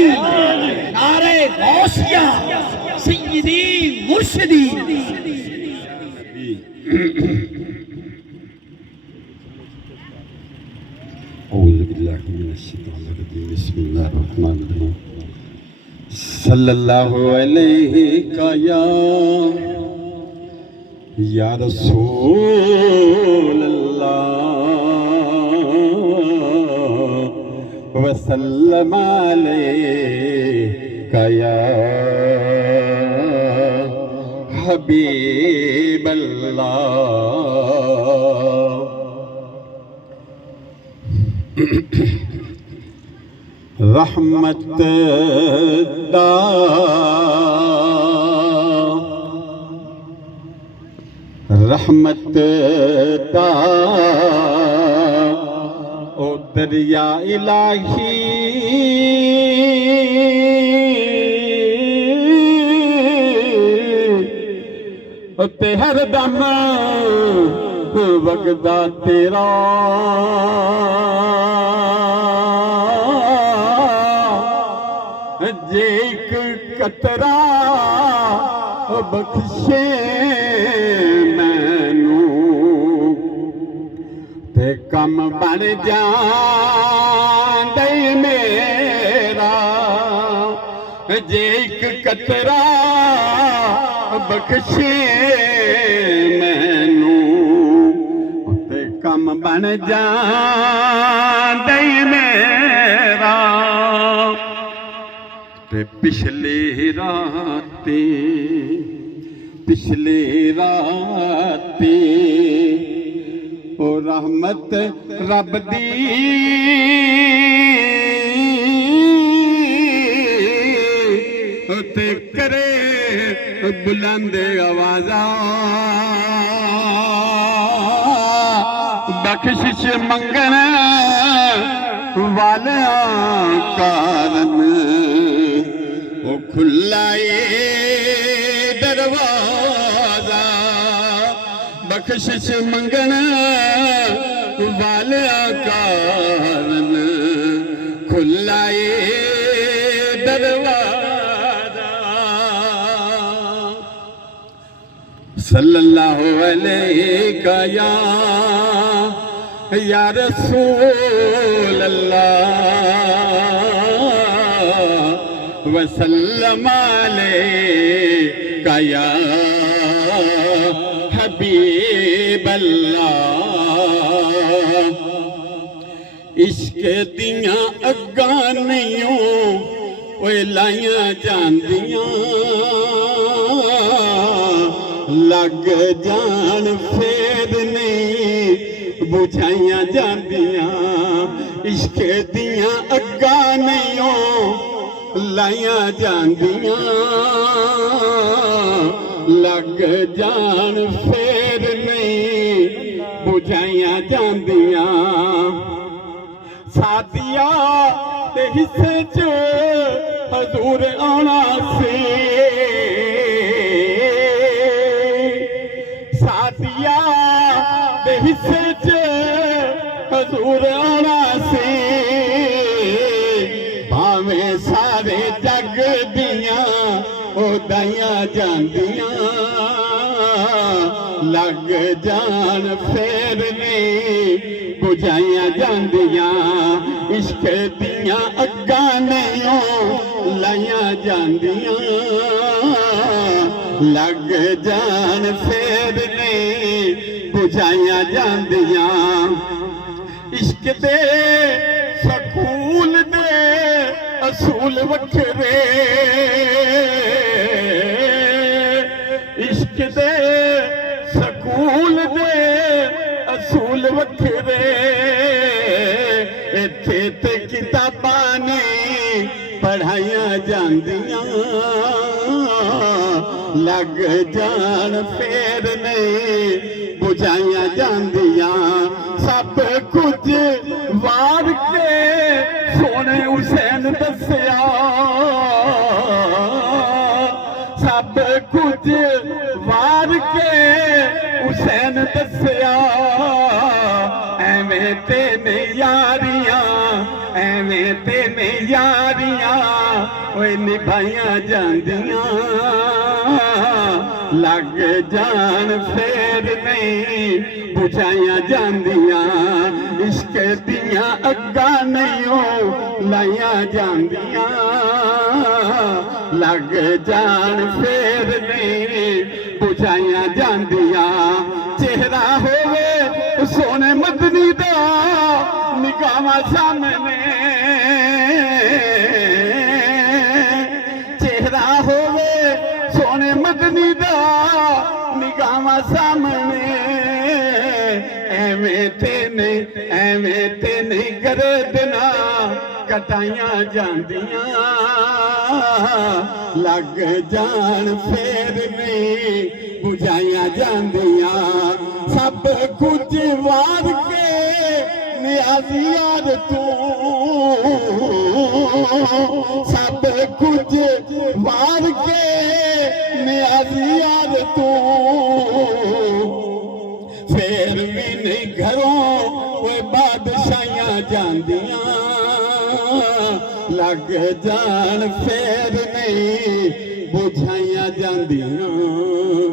حیدری، نعرہ غوثیہ، سیدی مرشدی. اعوذ باللہ من الشیطان الرجیم. بسم اللہ الرحمن الرحیم. صلی اللہ علیہ یا رسول اللہ وسلم علیہ یا حبیب اللہ. رحمت دا رحمت دا او دریا الہی تے ہر دم وگدا تیرا جے ایک قطرہ بخشے مینوں تے کم بن جاندے میرا. جے ایک قطرہ بخشے مینوں تے کم بن جاندے میرا. تے پچھلی راتی او رحمت رب دی تے کرے بلند آوازاں بخشش منگن والیاں کارن او کھلا دروازہ. بخشش منگن والیاں کارن کھلا دروازہ. صلی اللہ علیہ یا رسول اللہ وسلم علیہ یا حبیب اللہ. عشق دیاں اگاں نہیں لائیاں جاندیاں لگ جان پھر نہیں بجھائیاں جاندیاں. عشق دیاں اگاں نہیں لائیاں جاندیاں لگ جان پھر نہیں بجھائیاں جاندیاں. ساتھیا تے حصے چ حضور آنا سی. ساتھیا تے حصے چ حضور آنا سی. بھاویں سارے جگ دیاں اودائیاں جاندیاں لگ جان پھر نہیں بجھائیاں جاندیاں. عشق دیاں اگاں نہیں لائیاں جاندیاں لگ جان پھر نہیں بجھائیاں جاندیاں. عشق دے سکول دے اصول وکھرے. عشق دے سکول دے اصول وکھرے. ایتھے تے کتاباں نہیں پڑھائیاں جاندیاں لگ جان پھر نہیں بجھائیاں جاندیاں. سب کچھ وار کے سونے حسین دسیا. سب کچھ وار کے حسین دسیا. ایویں تے میں یاریاں ایویں تے میں یاریاں ਓਏ ਨਿਭਾਈਆਂ ਜਾਂਦੀਆਂ ਲੱਗ ਜਾਣ ਫੇਰ ਨਹੀਂ ਬੁਝਾਈਆਂ ਜਾਂਦੀਆਂ ਇਸ਼ਕ ਦੀਆਂ ਅੱਗਾਂ ਨਹੀਂ ਉਹ ਲਾਈਆਂ ਜਾਂਦੀਆਂ ਲੱਗ ਜਾਣ ਫੇਰ ਨਹੀਂ ਬੁਝਾਈਆਂ ਜਾਂਦੀਆਂ ਚਿਹਰਾ ਹੋਵੇ ਸੋਹਣੇ ਮਦਨੀ ਦਾ ਨਿਗਾਹਾਂ ਸਾਹਮਣੇ ਚਿਹਰਾ ਹੋਵੇ ਸੋਹਣੇ ਮਦਨੀ ਦਾ ਨਿਗਾਹਾਂ ਸਾਹਮਣੇ ਐਵੇਂ ਤੇ ਨਹੀਂ ਗਰਦਨਾ ਕਟਾਈਆਂ ਜਾਂਦੀਆਂ ਲੱਗ ਜਾਣ ਫੇਰ ਨਹੀਂ ਬੁਝਾਈਆਂ ਜਾਂਦੀਆਂ ਸਭ ਕੁਝ ਵਾਰ ਕੇ ਨਿਆਜ਼ੀ ਯਾਰ ਤੂੰ ਸਭ ਕੁਝ ਵਾਰ ਕੇ ਨਿਆਜ਼ੀ ਯਾਰ ਤੂੰ ਫੇਰ ਵੀ ਨਹੀਂ ਘਰੋਂ ਓਏ ਬਾਦਸ਼ਾਹੀਆਂ ਜਾਂਦੀਆਂ ਲੱਗ ਜਾਣ ਫੇਰ ਨਹੀਂ ਬੁਝਾਈਆਂ ਜਾਂਦੀਆਂ